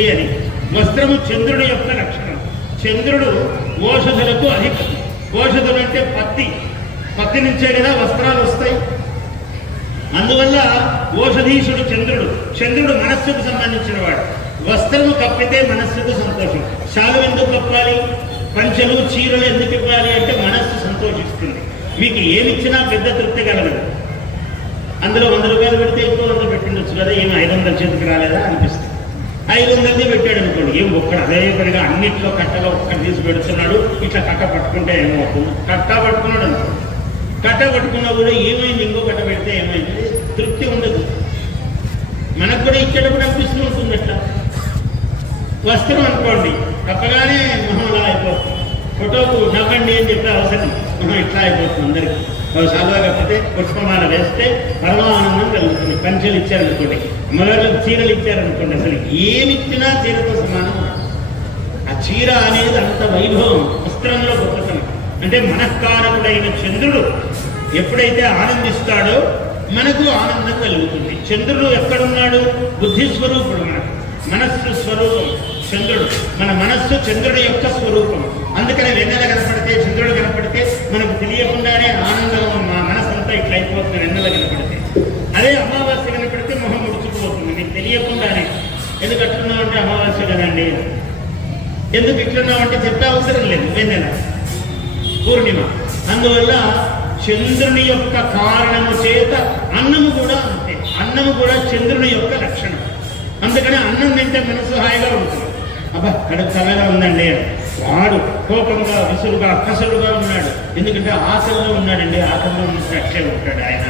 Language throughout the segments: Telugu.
ఉంటుంది అని. వస్త్రము చంద్రుడి యొక్క లక్షణం. చంద్రుడు ఓషధులకు అధిపతి. ఓషధులు అంటే పత్తి నుంచే కదా వస్త్రాలు వస్తాయి. అందువల్ల ఓషధీశుడు చంద్రుడు. చంద్రుడు మనస్సుకు సంబంధించిన వాడు. వస్త్రము కప్పితే మనస్సుకు సంతోషం. శాలువ ఎందుకు కప్పాలి, పంచలు చీరలు ఎందుకు ఇవ్వాలి అంటే మనస్సు సంతోషిస్తుంది. మీకు ఏమిచ్చినా పెద్ద తృప్తి కలగదు. అందులో 100 రూపాయలు పెడితే ఎక్కువ 100 పెట్టిండొచ్చు కదా, ఏమి 500 చేతికి రాలేదా అనిపిస్తుంది. 500 పెట్టాడు అనుకోండి, ఏం ఒక్కడు అదే పనిగా అన్నింటిలో కట్టగా ఒక్కడు తీసి పెడుతున్నాడు, ఇట్లా కట్ట పట్టుకుంటే ఏమవుతుంది. కట్ట పట్టుకున్నాడు అనుకోండి, కట్ట పట్టుకున్నా కూడా ఏమైంది, ఇంకో కట్ట పెడితే ఏమైంది, తృప్తి ఉండదు. మనకు కూడా ఇచ్చేటప్పుడు అనిపిస్తూ ఉంటుంది. అట్లా వస్త్రం అనుకోండి, కప్పగానే మొహంలా అయిపోతుంది. ఫోటోకు నవ్వండి అని చెప్పే అవసరం మొహం ఇట్లా అయిపోతుంది. అందరికీ సాల్వా కప్పితే పుష్పమాల వేస్తే పరమానందం కలుగుతుంది. పంచలు ఇచ్చారనుకోండి, అమ్మగారులకు చీరలు ఇచ్చారనుకోండి, అసలు ఏమిచ్చినా చీరతో సమానం. ఆ చీర అనేది అంత వైభవం, వస్త్రంలో గొప్పతనం. అంటే మనఃకారకుడైన చంద్రుడు ఎప్పుడైతే ఆనందిస్తాడో మనకు ఆనందం కలుగుతుంది. చంద్రుడు ఎక్కడున్నాడు? బుద్ధి స్వరూపుడు. మనస్సు స్వరూపం చంద్రుడు. మన మనస్సు చంద్రుడి యొక్క స్వరూపం. అందుకని వెన్నెల కనపడితే, చంద్రుడు కనపడితే మనకు తెలియకుండానే ఆనందం, మా మనసు అంతా ఇట్లా అయిపోతుంది వెన్నెల కనపడితే. అదే అమావాస్య కనపడితే మొహం ముడుచుకుపోతుంది మీకు తెలియకుండానే. ఎందుకు అట్లున్నావు అంటే అమావాస్య కదండి, ఎందుకు ఇట్లున్నావు అంటే చెప్పే అవసరం లేదు. వెన్నెల పూర్ణిమ. అందువల్ల చంద్రుని యొక్క కారణము చేత అన్నము కూడా అంతే. అన్నము కూడా చంద్రుని యొక్క లక్షణం. అందుకని అన్నం తింటే మనసు హాయిగా ఉంటుంది. అబ్బా కడుపు చల్లగా ఉందండి. వాడు కోపంగా, విసురుగా, కసలుగా ఉన్నాడు. ఎందుకంటే ఆకలిలో ఉన్నాడండి. ఆకలిలో ఉన్నట్టు అక్షయ ఉంటాడు ఆయన.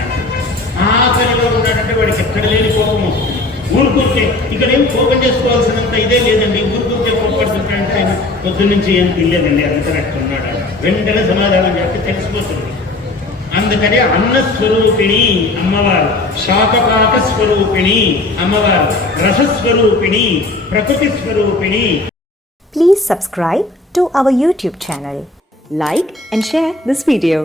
ఆకలిలో ఉన్నాడంటే వాడికి ఎక్కడ లేని కోపం వస్తుంది. ఊరుకుంటే ఇక్కడేం కోపం చేసుకోవాల్సినంత ఇదే లేదండి. ఊరుకుంటే కోపడుతుంటాడంటే ఆయన పొద్దున్నుంచి ఏం తినలేదండి, అందుకనట్టు ఉన్నాడు. వెంటనే సమాధానం చేస్తే తెలిసిపోతుంది. అందుకని అన్నస్వరూపిణి అమ్మవారు, శాకపాక స్వరూపిణి అమ్మవారు, రసస్వరూపిణి, ప్రకృతి స్వరూపిణి. Please subscribe to our YouTube channel. Like and share this video.